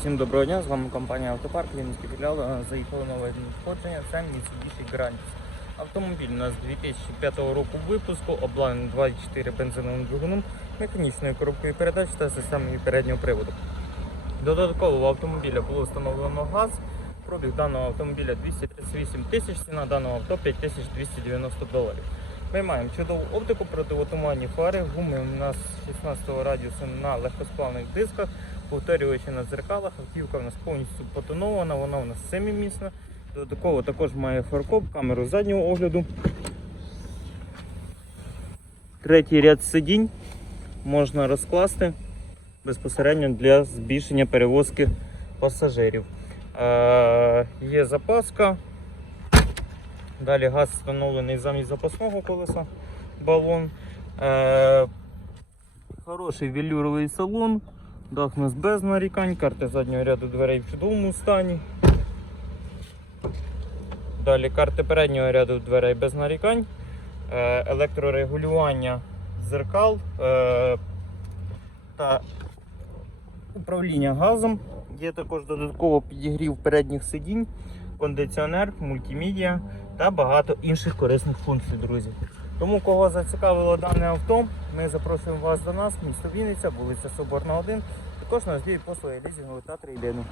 Всім доброго дня, з вами компанія Автопарк, Вінницький філіал. Е, Заїхало нове надходження, це Mitsubishi Grandis. Автомобіль у нас 2005 року випуску, обладнаний 24 бензиновим двигуном, механічною коробкою передач та системою переднього приводу. Додатково в автомобіля було встановлено газ. Пробіг даного автомобіля 238 тисяч, ціна даного авто 5290 доларів. Ми маємо чудову оптику, противотуманні фари, гуми у нас 16 радіусу на легкосплавних дисках, повторюючи на дзеркалах. Автівка у нас повністю потонована, вона у нас семимісна. Додатково також має фаркоп, камеру заднього огляду. Третій ряд сидінь можна розкласти безпосередньо для збільшення перевозки пасажирів. Е, є запаска. Далі газ встановлений замість запасного колеса балон. Е, хороший велюровий салон. Дах нас без нарікань, карти заднього ряду дверей в чудовому стані. Далі карти переднього ряду дверей без нарікань. Е, електрорегулювання зеркал е, та управління газом. Є також додатково підігрів передніх сидінь, кондиціонер, мультимедіа та багато інших корисних функцій, друзі. Тому кого зацікавило дане авто, ми запрошуємо вас до нас, місто Вінниця, вулиця Соборна 1. Також нас діє послуги лізінгу та трейдину.